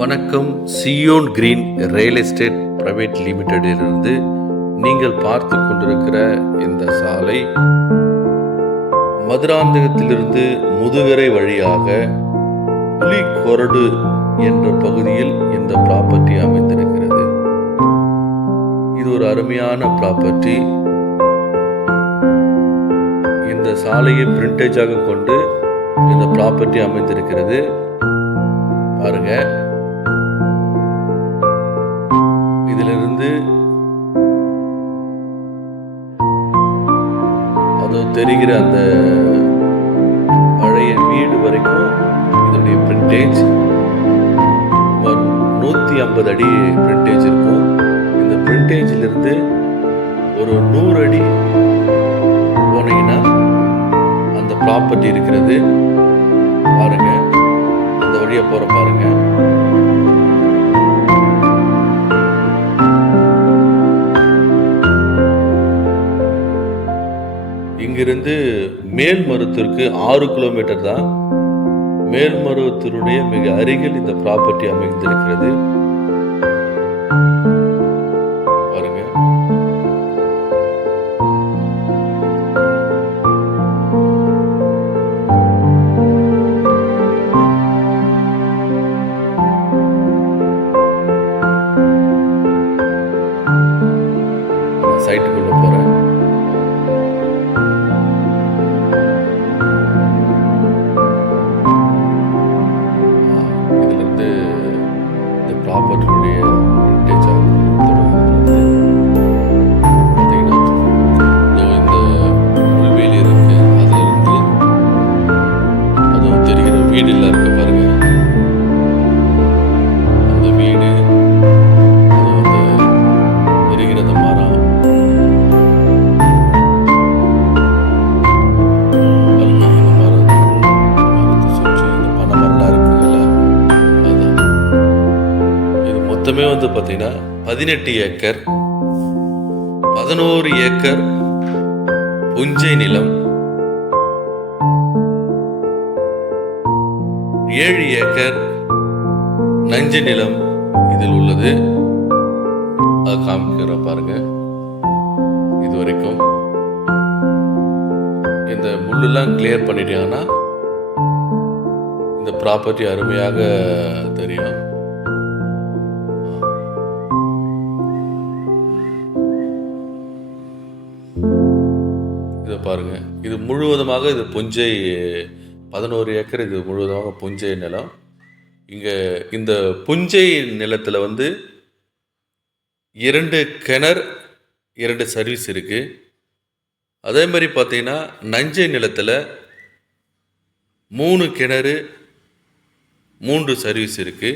வணக்கம். Zion green real estate private லிமிடெடிலிருந்து நீங்கள் பார்த்து கொண்டிருக்கிற இந்த சாலை மதுராந்தகத்திலிருந்து முதுகரை வழியாக புலிக்கொரடு என்ற பகுதியில் இந்த ப்ராப்பர்ட்டி அமைந்திருக்கிறது. இது ஒரு அருமையான ப்ராப்பர்ட்டி. இந்த சாலையை பிரிண்டேஜாக கொண்டு இந்த ப்ராப்பர்ட்டி அமைந்திருக்கிறது. பாருங்க, இதிலிருந்து அது தெரிகிற அந்த பழைய வீடு வரைக்கும் இதனுடைய பிரிண்டேஜ் 150 அடி பிரிண்டேஜ் இருக்கும். இந்த பிரிண்டேஜிலிருந்து ஒரு 100 அடி போனீங்கன்னா அந்த ப்ராப்பர்ட்டி இருக்கிறது. பாருங்க, அந்த வழியா போற பாருங்க. இங்கிருந்து மேல்மருவத்தூருக்கு 6 கிலோமீட்டர் தான். மேல்மருவத்தூருடைய மிக அருகில் இந்த ப்ராப்பர்ட்டி அமைந்திருக்கிறது. பாருங்க, சைட்டுக்குள்ள போறேன். ப்ராப்பர்ட்டியுடைய பிரிண்டேஜ் பார்த்தீங்கன்னா இந்த முள்வேலி இருக்கு. அதுல இருந்து அதுவும் தெரிகிற வீடுலாம் இருக்கு பாருங்க. அந்த வீடு, அது வந்து தெரிகிற அந்த மரம், இந்த மரத்தை சுற்றி இந்த பனை மரம்லாம் இருக்குங்கல்ல, அதுதான். மொத்தமே வந்து பார்த்தீங்கன்னா 18 ஏக்கர், 11 ஏக்கர் புஞ்சை நிலம், 7 ஏக்கர் நஞ்சை நிலம் இதில் உள்ளது. அது காமிக்கிற பாருங்க. இது வரைக்கும் இந்த முள்ளெல்லாம் கிளியர் பண்ணிட்டீங்கன்னா இந்த ப்ராப்பர்ட்டி அருமையாக தெரியும். இதை பாருங்க, இது முழுவதுமாக இது புஞ்சை 11 ஏக்கர். இது முழுவதுமாக புஞ்சை நிலம். இங்கே இந்த புஞ்சை நிலத்தில் வந்து 2 கிணறு, 2 சர்வீஸ் இருக்கு. அதே மாதிரி பார்த்தீங்கன்னா நஞ்சை நிலத்தில் 3 கிணறு, 3 சர்வீஸ் இருக்கு.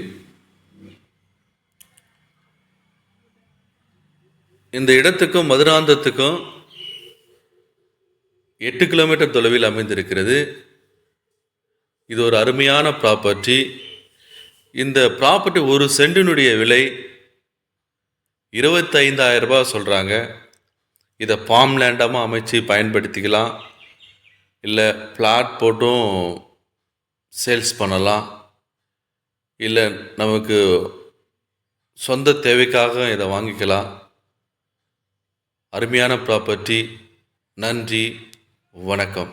இந்த இடத்துக்கும் மதுராந்தகத்துக்கும் 8 கிலோமீட்டர் தொலைவில் அமைந்திருக்கிறது. இது ஒரு அருமையான ப்ராப்பர்ட்டி. இந்த ப்ராப்பர்ட்டி ஒரு சென்டினுடைய விலை 25,000 ரூபாய் சொல்கிறாங்க. இதை ஃபார்ம் லேண்டாகவும் அமைச்சு பயன்படுத்திக்கலாம், இல்லை பிளாட் போட்டும் சேல்ஸ் பண்ணலாம், இல்லை நமக்கு சொந்த தேவைக்காக இதை வாங்கிக்கலாம். அருமையான ப்ராப்பர்ட்டி. நன்றி, வணக்கம்.